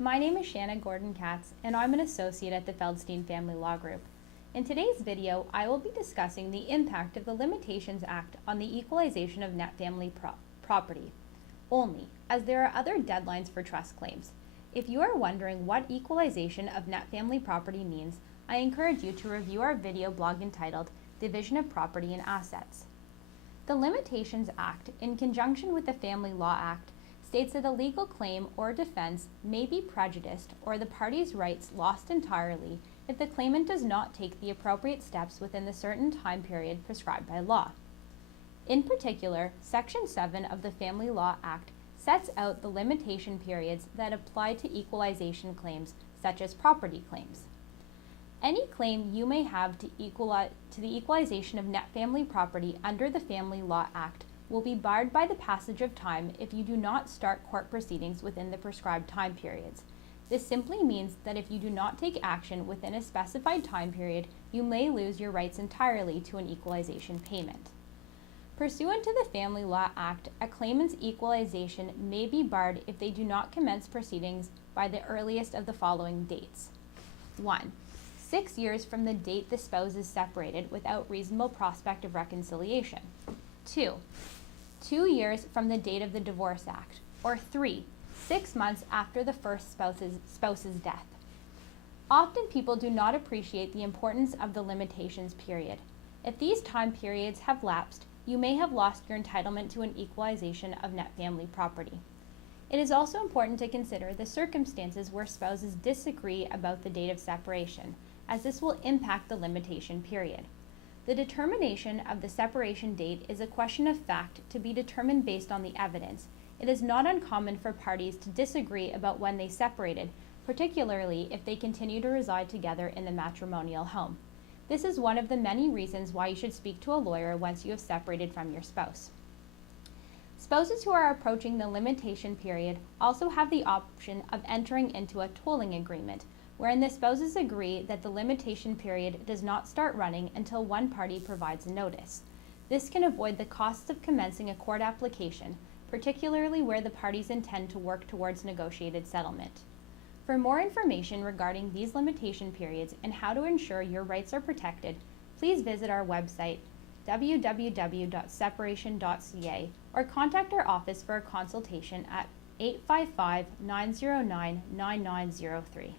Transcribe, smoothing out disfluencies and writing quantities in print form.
My name is Shanna Gordon-Katz, and I'm an associate at the Feldstein Family Law Group. In today's video, I will be discussing the impact of the Limitations Act on the equalization of net family property, only, as there are other deadlines for trust claims. If you are wondering what equalization of net family property means, I encourage you to review our video blog entitled Division of Property and Assets. The Limitations Act, in conjunction with the Family Law Act, states that a legal claim or defense may be prejudiced or the party's rights lost entirely if the claimant does not take the appropriate steps within the certain time period prescribed by law. In particular, Section 7 of the Family Law Act sets out the limitation periods that apply to equalization claims, such as property claims. Any claim you may have to the equalization of net family property under the Family Law Act will be barred by the passage of time if you do not start court proceedings within the prescribed time periods. This simply means that if you do not take action within a specified time period, you may lose your rights entirely to an equalization payment. Pursuant to the Family Law Act, a claimant's equalization may be barred if they do not commence proceedings by the earliest of the following dates. 1. 6 years from the date the spouse is separated without reasonable prospect of reconciliation. 2. 2 years from the date of the Divorce Act, or 3. 6 months after the first spouse's death. Often people do not appreciate the importance of the limitations period. If these time periods have lapsed, you may have lost your entitlement to an equalization of net family property. It is also important to consider the circumstances where spouses disagree about the date of separation, as this will impact the limitation period. The determination of the separation date is a question of fact to be determined based on the evidence. It is not uncommon for parties to disagree about when they separated, particularly if they continue to reside together in the matrimonial home. This is one of the many reasons why you should speak to a lawyer once you have separated from your spouse. Spouses who are approaching the limitation period also have the option of entering into a tolling agreement, wherein the spouses agree that the limitation period does not start running until one party provides a notice. This can avoid the costs of commencing a court application, particularly where the parties intend to work towards negotiated settlement. For more information regarding these limitation periods and how to ensure your rights are protected, please visit our website, www.separation.ca, or contact our office for a consultation at 855-909-9903.